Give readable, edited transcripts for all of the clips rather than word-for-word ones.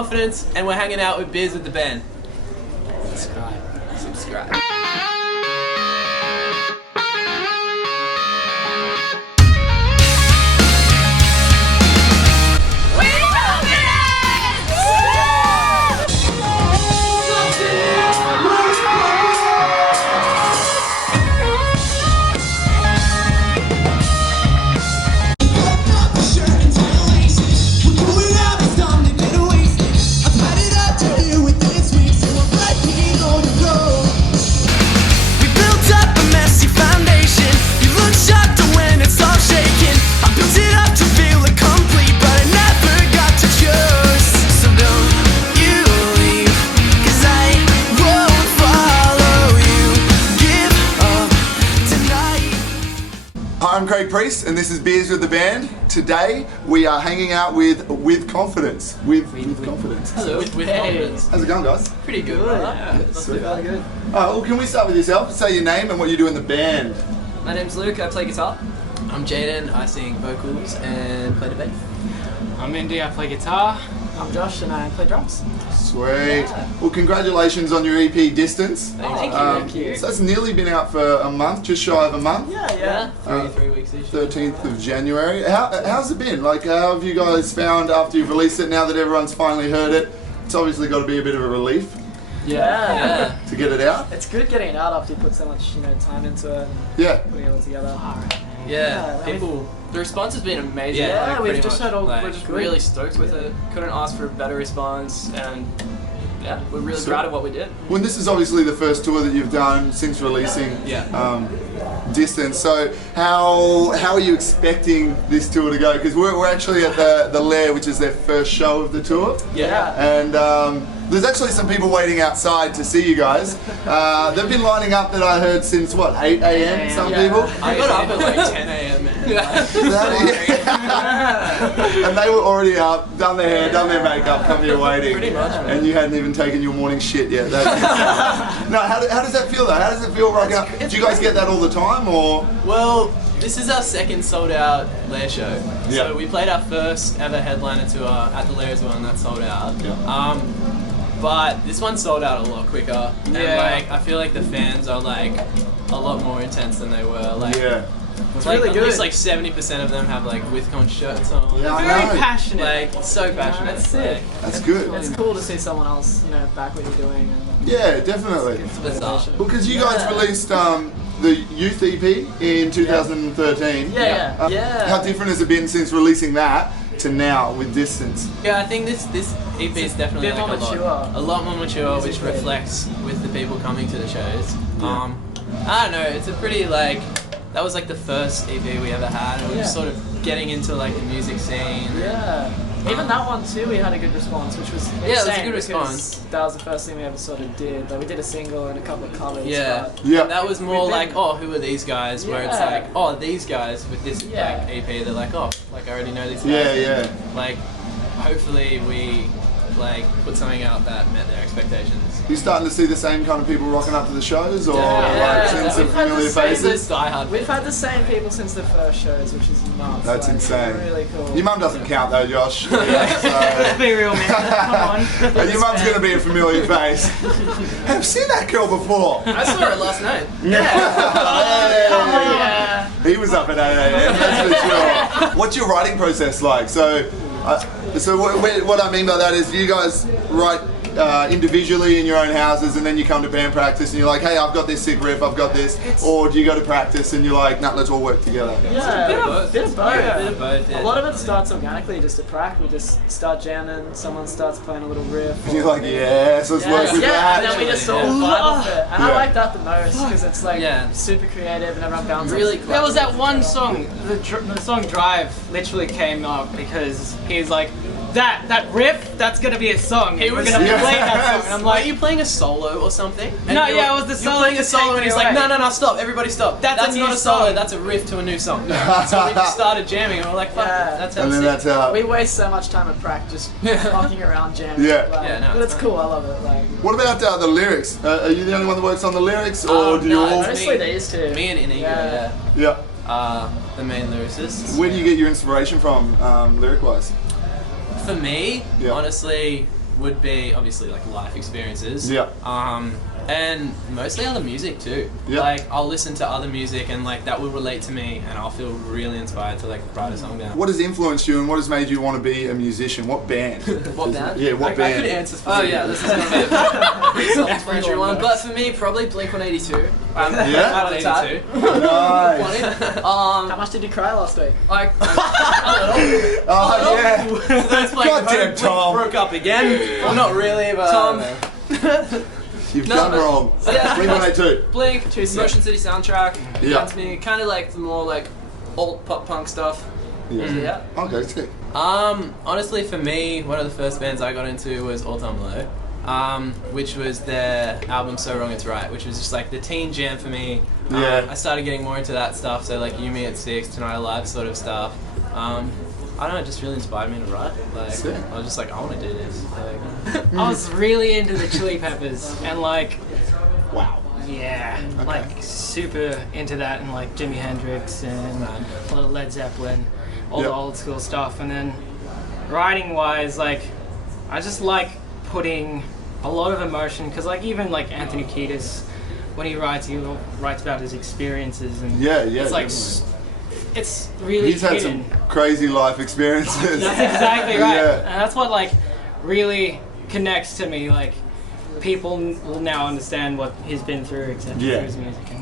Confidence, and we're hanging out with Beers with the Band. Subscribe. I'm Craig Priest, and this is Beers with the Band. Today we are hanging out with Confidence. With Confidence. Hello. With Confidence. How's it going, guys? Pretty good. Yeah, sweet. Really good. Well, can we start with yourself? Say your name and what you do in the band. My name's Luke, I play guitar. I'm Jaden, I sing vocals and play the bass. I'm Indy, I play guitar. I'm Josh and I play drums. Sweet. Yeah. Well, congratulations on your EP Distance. Thank you. So that's nearly been out for a month, just shy of a month. Yeah. Three weeks each. 13th of January. How's it been? Like, how have you guys found after you've released it, now that everyone's finally heard it? It's obviously got to be a bit of a relief Yeah. to get it out. It's good getting it out after you put so much, time into it and Yeah. putting it all together. Yeah, people. the response has been amazing. Yeah, like, we've pretty just much. had all. Like, We're just really stoked with it. Couldn't ask for a better response, and yeah, we're really proud of what we did. Well, this is obviously the first tour that you've done since releasing Distance. So how are you expecting this tour to go? Because we're actually at the Lair, which is their first show of the tour. Yeah. And there's actually some people waiting outside to see you guys. They've been lining up, that I heard, since what, 8 a.m. Some people. I got up at like 10 a.m. man. And they were already up, done their hair, done their makeup, come here waiting. Pretty much, man. And you hadn't even taken your morning shit yet. No, how does that feel though? How does it feel rocking up? Do you guys get that all the time, or? Well, this is our second sold out Lair show. Yeah. So we played our first ever headliner tour at the Lair as well, and that sold out. Yeah. But this one sold out a lot quicker. And like, I feel like the fans are like a lot more intense than they were. Like, Yeah. it's really like, good. At least like 70% of them have like Withcon shirts on. Yeah, I Very know. passionate. Like, so passionate. That's sick. That's good. It's cool to see someone else, back what you're doing. And Yeah, definitely. It's bizarre. Well, because you guys released the Youth EP in 2013. Yeah. How different has it been since releasing that to now with Distance? Yeah, I think this EP is definitely bit like more mature. a lot more mature, which Musically. reflects with the people coming to the shows. I don't know, it's a pretty like, that was like the first EP we ever had, and we were sort of getting into like the music scene. Yeah. Even that one too, we had a good response, which was insane. Yeah, it was a good because response. That was the first thing we ever sort of did. Like, we did a single and a couple of covers. Yeah. but Yeah. That was more We've been- like, oh, who are these guys? Where it's Yeah. like, oh, these guys with this Yeah. like EP, they're like, oh, like I already know these guys. Yeah. Like, hopefully we like put something out that met their expectations. You starting to see the same kind of people rocking up to the shows, or Yeah. like seeing some We've had the familiar same- faces? Diehard. We've had the same people since the first shows, which is nuts. That's like, insane. Really cool. Your mum doesn't count though, Josh. Let's So, be real, man. Come on. your mum's going to be a familiar face. I've seen that girl before. I saw it last night. Yeah. He was up at 8 a.m. That's for sure. What's your writing process like? So what I mean by that is, you guys write individually in your own houses, and then you come to band practice and you're like, hey, I've got this sick riff, I've got this, or do you go to practice and you're like, nah, let's all work together? Yeah, Bit of both. Bit of both. Yeah, bit of both, yeah. A lot of it starts organically, just at prac. We just start jamming, someone starts playing a little riff. And you're like, yes, let's work with that. and then we just all Yeah. vibe off it. And I Yeah. like that the most, because it's like Yeah. super creative and everyone bounces. Really off. cool. There was that one song, the song Drive literally came up because he's like, that riff, that's gonna be a song. He We're was- gonna Yeah. play that song. And I'm Were like, you playing a solo or something? And No, you yeah, were- it was the you're solo playing a to solo, take and me he's like, away. no, stop, everybody stop. That's a new not a solo, song. that's a riff to a new song. So we just started jamming, and we're like, fuck, Yeah. that's how And then it's that's how. We waste so much time at prac just fucking around jamming. Yeah. Like, Yeah, no, but it's it's cool, I love it. Like, What about the lyrics? Are you the only one that works on the lyrics, or do you no, all? it's mostly me. these two. Me and Inigo, Yeah. Yeah. the main lyricists. Where do you get your inspiration from, lyric-wise? For me, Yeah. honestly, would be obviously like life experiences. Yeah. And mostly other music too. Yeah. Like I'll listen to other music and like that will relate to me, and I'll feel really inspired to like write a song down. What has influenced you and what has made you want to be a musician? What band? What band? Yeah, what I band? could answer for Oh you. yeah, this is gonna be a big self-explanatory one. But for me, probably Blink-182. Yeah? Out of the top. Nice. How much did you cry last week? I Oh, yeah. That's like Goddamn Tom. broke up again. Well, not really, but Tom. You've No, done but- wrong. Yeah. Blink-182. Blink, Motion City soundtrack. Yeah. That's me. Kind of like the more like alt pop punk stuff. Yeah. Okay, sick. Honestly, for me, one of the first bands I got into was All Time Low, which was their album So Wrong It's Right, which was just like the teen jam for me. Yeah. I started getting more into that stuff, so like You Me at 6, Tonight Alive sort of stuff. I don't know, it just really inspired me to write. Like, Sick. I was just like, I want to do this. Like, I was really into the Chili Peppers and like, Wow. yeah, like super into that and like Jimi Hendrix and a lot of Led Zeppelin, all the Yep. old school stuff. And then writing wise, like I just like putting a lot of emotion because like even like Anthony Kiedis, when he writes about his experiences and Yeah, it's like definitely. it's really He's had hidden. some crazy life experiences. That's exactly right. Yeah. And that's what like really connects to me. Like people will now understand what he's been through, except Yeah. through his music. And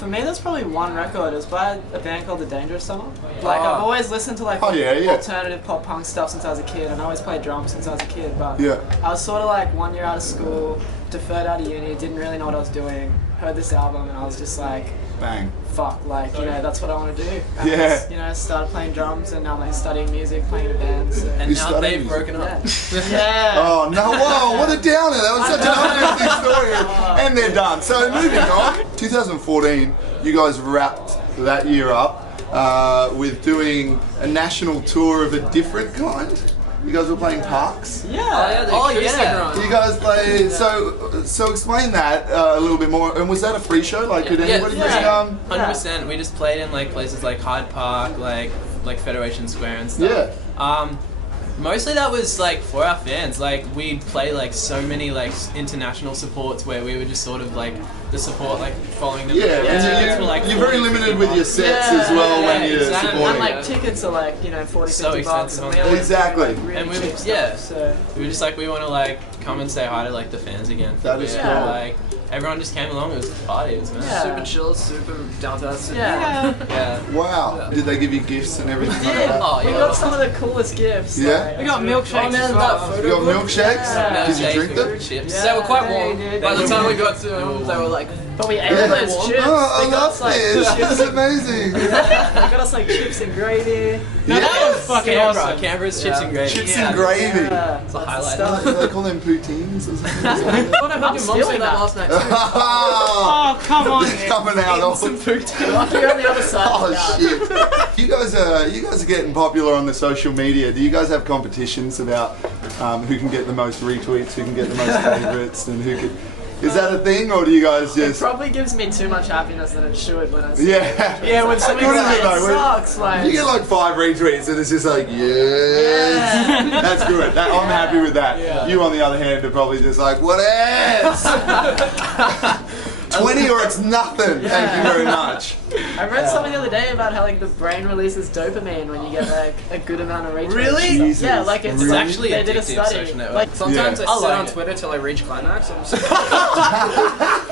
For me, there's probably one record. It was by a band called The Dangerous Summer. Like, I've always listened to like Oh, yeah. alternative pop punk stuff since I was a kid, and I always played drums since I was a kid. But Yeah. I was sort of like 1 year out of school, deferred out of uni, didn't really know what I was doing. Heard this album, and I was just like, Bang. fuck, like, you know, that's what I want to do. And Yeah. just, you know, started playing drums, and now I'm like studying music, playing in a band. So. and You now studied they've music? broken up. Yeah. Oh no! Whoa! What a downer! That was such an uplifting story, and they're done. So moving on. 2014, you guys wrapped that year up with doing a national tour of a different kind. You guys were playing parks. Yeah. Oh yeah. run. You guys played. So explain that a little bit more. And was that a free show? Like, could anybody just come? 100%. We just played in like places like Hyde Park, like Federation Square and stuff. Yeah. Mostly that was like for our fans. Like we'd play like so many like international supports where we were just sort of like the support like following them. Yeah, And tickets and were, like, you're very 40, limited with your sets Yeah, as well yeah, when you're exactly. And supporting. like tickets are like, you know, 40, So 50 bucks. expensive And we on always Exactly. do, like, really And we cheap would- stuff, yeah. So. We were just like we want to like come and say hi to like the fans again. That is Yeah. cool. Like everyone just came along. It was a party. It was nice. Yeah. Super chill, super down to earth. Yeah. Yeah. Wow. Did they give you gifts and everything like Yeah. that? Oh, We yeah. got some of the coolest gifts. Yeah. like- we got milkshakes Oh man, as that well. photo You got book. milkshakes? Yeah. Did you drink Milkshakes them? with chips. Yeah. They were quite they warm. did. By the They time were we got to them, they were like, But we ate Yeah. those chips. Oh, I They got love us, like, this. This is amazing. They got us like chips and gravy. No, that was fucking Canberra. awesome. Canberra's chips and gravy. Chips Yeah. and gravy. Yeah, It's a that's the highlight. stuff. Do they call them poutines or something? oh no, I'm your mom stealing said that that. last night too. Oh, Oh, come on. coming out of You're on the other side. Oh now. shit! You guys are getting popular on the social media. Do you guys have competitions about who can get the most retweets, who can get the most favorites, and who can? Is that a thing, or do you guys It just? probably gives me too much happiness than it should when I see Yeah. Yeah, when somebody's What is like, it though? it When- sucks, like... You get like 5 retweets, and it's just like, yes. That's good. I'm happy with that. Yeah. You, on the other hand, are probably just like, what else? 20 or it's nothing. Thank you very much. I read something the other day about how like the brain releases dopamine when you get like a good amount of retweets. Really? Jesus. Yeah, like it's It's Really? actually they did a addictive, study. social network. Like Sometimes Yeah. I sit like on it. Twitter till I reach climax. I'm just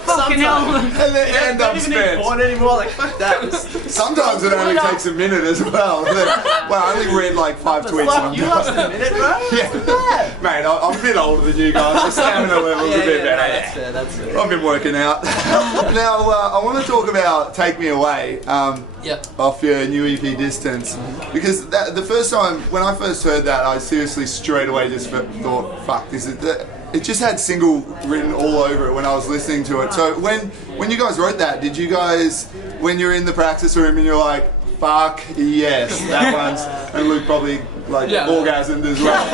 Fucking hell. And then end up spent. anymore. Like fuck that. Sometimes it only takes a minute as well. Well, I only read like 5 tweets one You day. lost a minute, bro. Yeah. Mate, I'm a bit older than you guys. The stamina level's a bit better. That's fair. That's fair. I've been working out. Now, I want to talk about Take Me Away Yep. off your new EP Distance. Because the first time, when I first heard that, I seriously straight away just thought, fuck, this is... It just had single written all over it when I was listening to it. So when you guys wrote that, did you guys, when you're in the practice room and you're like, fuck, yes, that one's... And Luke probably like orgasmed as well.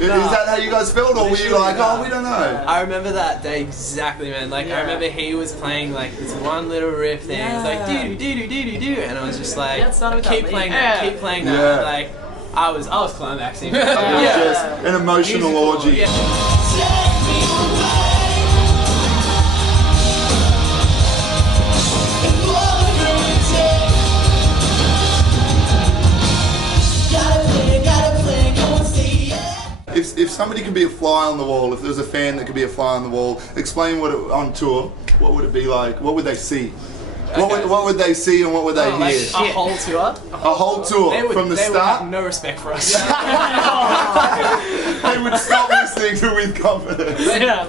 Is that how you guys felt, or were you like, oh, we don't know? I remember that day exactly, man. Like I remember he was playing like this one little riff there. It was like doo doo doo doo doo doo, and I was just like, Yeah, it started with that keep lead. playing that, keep playing that. Yeah. Like I was climaxing. It was just an emotional orgy. Yeah. If somebody could be a fly on the wall, if there was a fan that could be a fly on the wall, explain on tour, what would it be like? What would they see? What would they see and what would they hear? A whole tour. A whole tour from the They would start? have no respect for us. They would stop listening to With Confidence.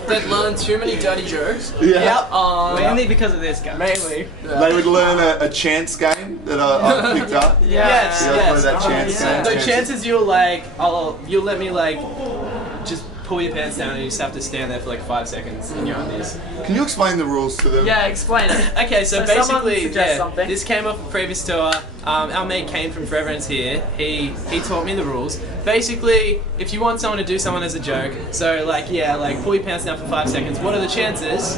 They'd learn too many dirty jokes. Yeah. Mainly because of this guy. Mainly. They would learn a chance game that I picked up. Yes. You guys play that chance game? So chances you'll let me just pull your pants down and you just have to stand there for like 5 seconds in your undies. Can you explain the rules to them? Yeah, explain it. Okay, so someone basically, suggest something. this came off a previous tour. Our mate Kane from Forever's here. He taught me the rules. Basically, if you want someone to do someone as a joke, so like pull your pants down for 5 seconds. What are the chances?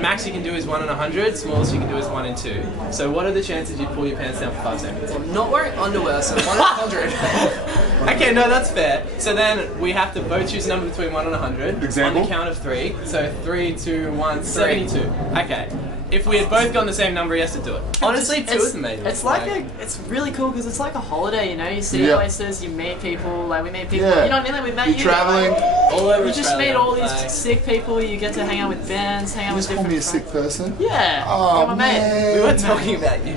Max you can do is 1 in 100. Smallest you can do is 1 in 2. So what are the chances you pull your pants down for 5 seconds? I'm not wearing underwear, so 1 in 100. Okay, no, that's fair. So then we have to both choose a number between 1 and 100. Example? On the count of 3. So 3, 2, 1, 72. Okay. If we had both gotten the same number, he has to do it. Honestly, 2 is amazing. It's it's really cool because it's like a holiday, you know. You see Yeah. places, you meet people, like we meet people. Yeah. You know what I mean? Like we met You're you. traveling. All over You just Australia, meet all these like- sick people. You get to hang out with bands, hang out with Just call different. me a sick person. Yeah. Oh, You're my mate. man. We were talking about you.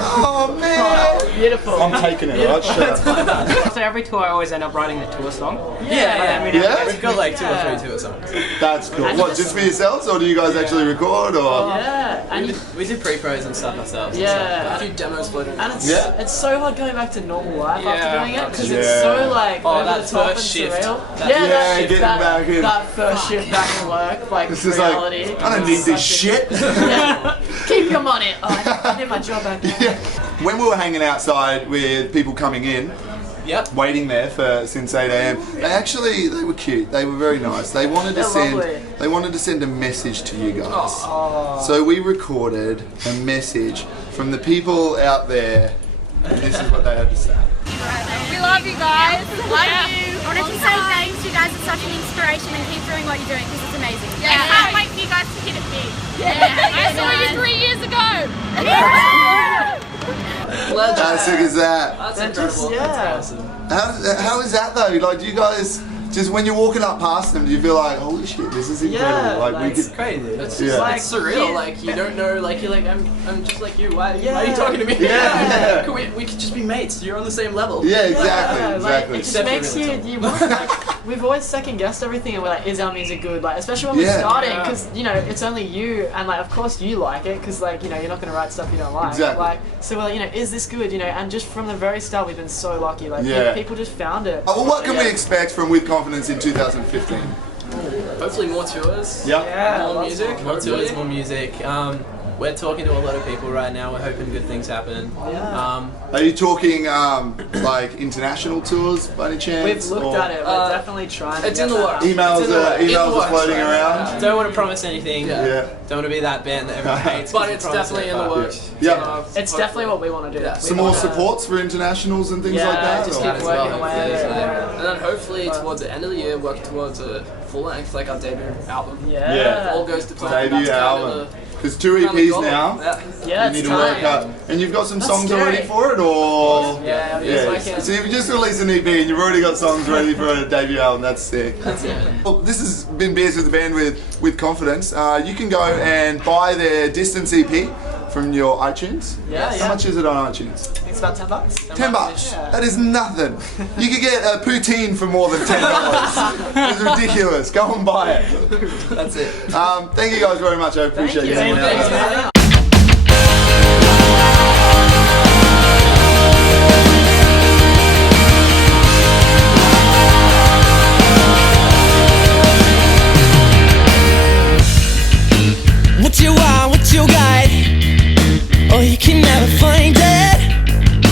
Oh, man. Beautiful. I'm taking it, right? Shut up. So every tour I always end up writing the tour song. Yeah. Yeah? We've got like 2 or 3 tour songs. That's cool. What, just for yourselves, or do you guys actually record, or? Yeah. And We did pre-pros and stuff ourselves. A yeah. few demos floating around. And Yeah. it's so hard going back to normal life Yeah. after doing it because Yeah. it's so like Oh, over that the top first and shift. surreal. That- Yeah, Yeah, that shift, getting that, back in. that first shift back in work, like It's just like, reality. I don't need this shit. Yeah. Keep your money. Oh, I need my job back. Yeah. When we were hanging outside with people coming in, Yep. waiting there since 8 a.m. They were cute. They were very nice. They wanted to They're lovely. send a message to you guys. So we recorded a message from the people out there, and this is what they had to say. We love you guys. Love you. I wanted to say thanks. You guys are such an inspiration and keep doing what you're doing because it's amazing. Yeah. I can't wait for you guys to hit it big. Yeah. I saw you 3 years ago. How sick is that? That's They're just, incredible. yeah. Awesome. How is that though? Like, do you guys just when you're walking up past them, do you feel like, holy shit, this is incredible? Yeah, like like, we It's could. crazy. It's Yeah. just Like, it's surreal. yeah. Like you don't know. Like you're like I'm just like you. Why are Yeah. you talking to me? Yeah. we could just be mates. You're on the same level. Yeah, exactly, Yeah, exactly. Like, it just Definitely makes really you want like, we've always second guessed everything and we're like, is our music good? Like, especially when Yeah. we're starting, because you know it's only you and like of course you like it because like you know you're not gonna write stuff you don't like. Exactly. Like, so we're like, you know, is this good? You know, and just from the very start we've been so lucky. Like Yeah. people just found it. Well, what can we expect from With Confidence in 2015? Hopefully more tours. Yeah, More lots music. of More hopefully. tours, more music. We're talking to a lot of people right now. We're hoping good things happen. Are you talking like international tours by any chance? We've looked or at it. We're definitely trying. it's to in get the that works. out. Emails, It's in the works. In the emails are works, floating right? around. Don't want to promise anything. Yeah. Yeah. Don't want to be that band that everyone hates. But it's definitely in the works. Yeah. It's definitely what we want to do. Yeah. Some more supports for internationals and things Yeah, like that. just or- keep as working well, away. yeah. And then hopefully towards the end of the year, work towards a full length, like our debut album. Yeah. Yeah. All goes to plan. Debut That's kind of album. the- There's 2 kind of the EPs goal. now. Yeah. Yeah, You need it's to work time. up, and you've got some That's songs already scary. for it, or Yeah, we're yeah. working. So you've just released an EP and you've already got songs ready for a debut album. That's sick. That's it. Well, this has been Beers with the Band with Confidence. You can go and buy their Distance EP from your iTunes. Yeah, How yeah. much is it on iTunes? It's about $10. $10. Yeah. That is nothing. You could get a poutine for more than $10. It's ridiculous. Go and buy it. That's it. Thank you guys very much. I appreciate you. you hanging out. Thank you.